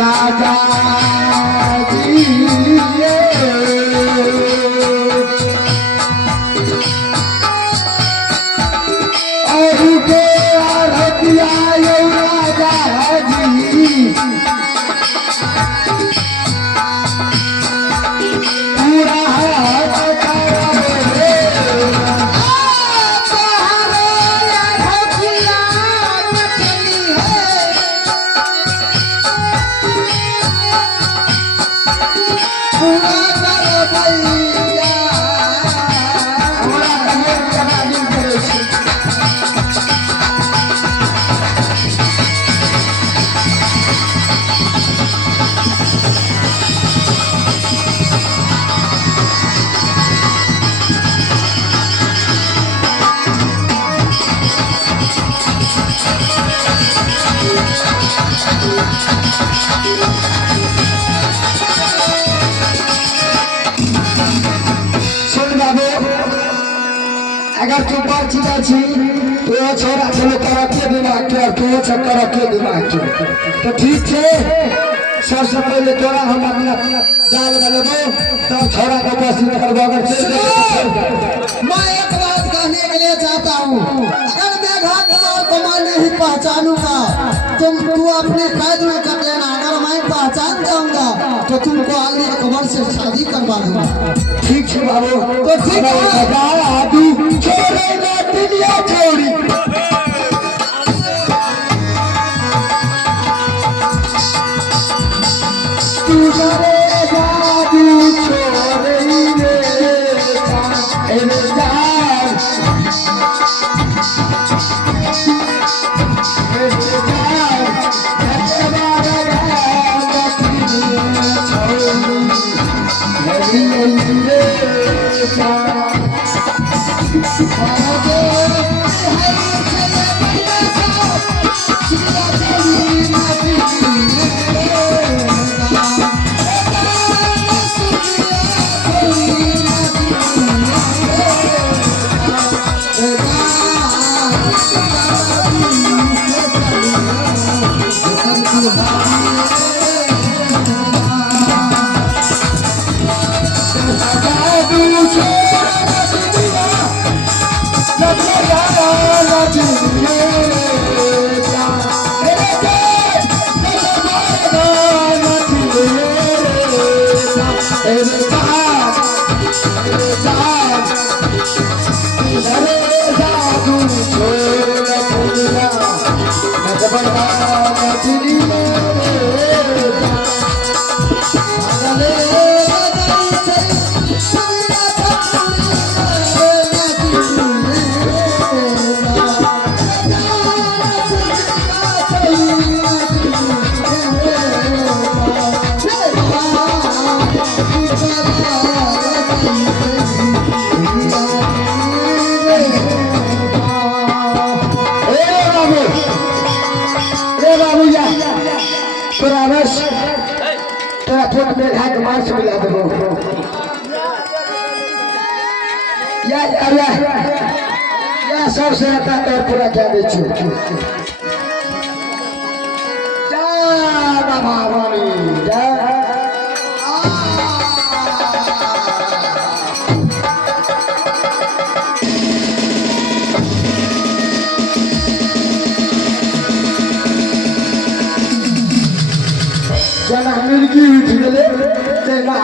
राजा जी अगर तू बात छी तो छोरा चलो करके दिमाग के और तू चक्कर के दिमाग के तो ठीक है। सबसे पहले तोरा हम अपना जाल लगबो तब छोरा को पसंद करबो। अगर मैं एक बात कहने के लिए चाहता हूँ, अगर मैं घाट को मैं नहीं पहचानूंगा तुम तू अपने कैद में कर लेना। अगर मैं पहचान जाऊंगा तो तुमको अली अकबर से शादी करवा दूंगा। ठीक है बाबू, तो ठीक है। आदू छोरे ना दुनिया छोड़ी तू रे जादू छोरे रे जान मिला देबो या सबसे आता तो पूरा क्या बेचू जा बाबा रानी जा जना मिर्गी उठ गले तेना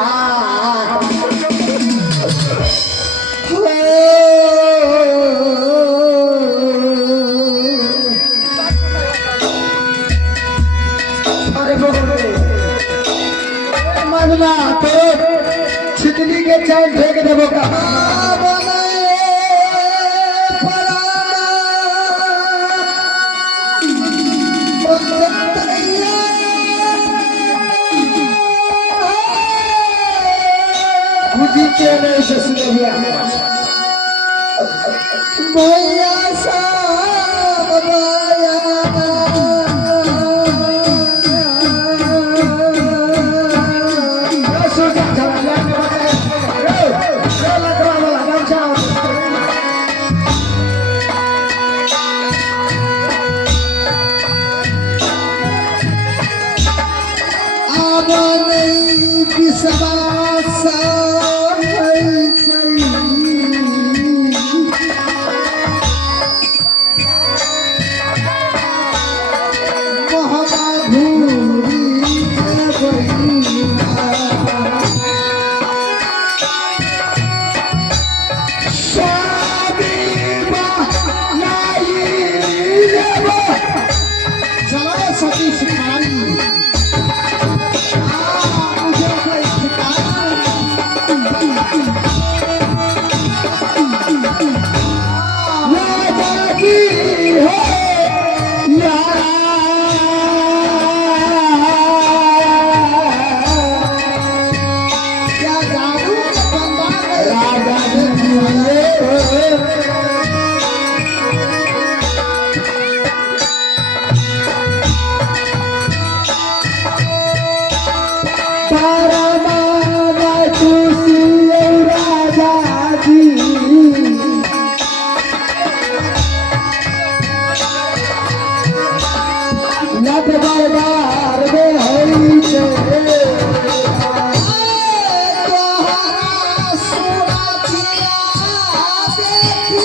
मनना तो छितली के चाय फेंक देबो का के नहीं से सुनिया भैया साहब भैया सिखाई मुझे कोई ठिकाना राजा की है यारा क्या जादू के बंदा है राजा की है तारा माना खुशी राजा जी लत बरबार में होई छे तोहरा सुरतिया देखी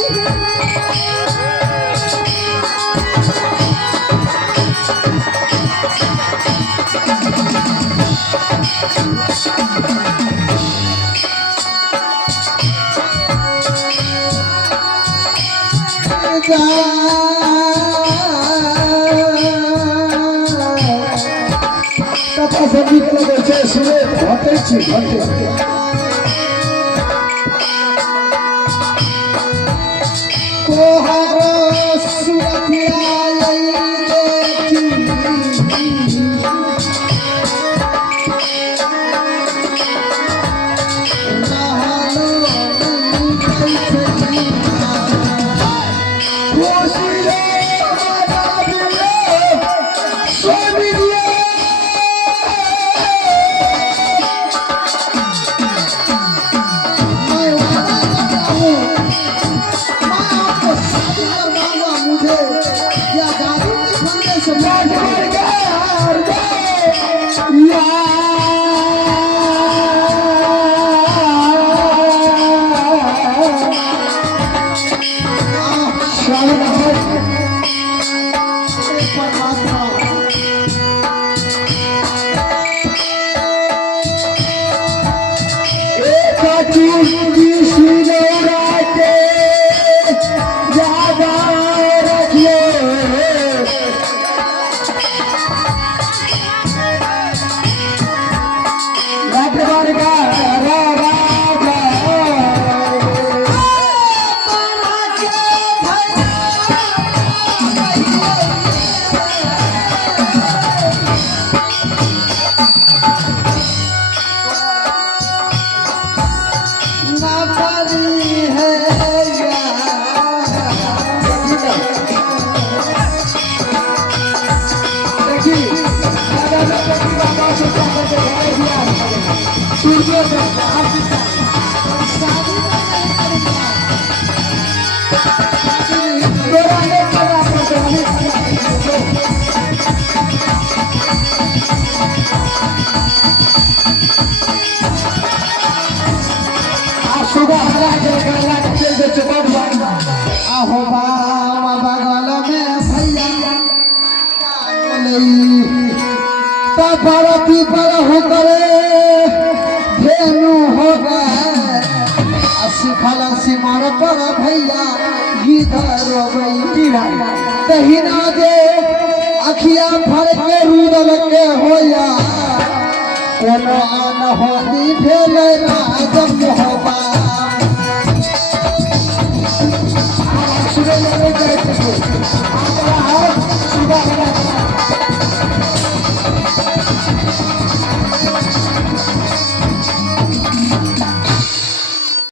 कथा से निकल गए छे सुने घटे छी घटे तोहरा सुरतिया देखी खुशी राजा दिले स्वामी दिए मैं वादा करता हूँ मैं आपको शादी करवाऊंगा मुझे या जादू के फंदे से राज मार बरगार स्वामी परमात्मा एक चीज सिनौरा के ज्यादा रखियो लट बरगार राजा आहो बाबा बगल में भैया परती पर हो करे धेनु हो गए सिखल सिमर पर भैया गिधर तहिना जे अखिया फर के रुदल के होया कोनो अनहोनी भेल ना जब होबा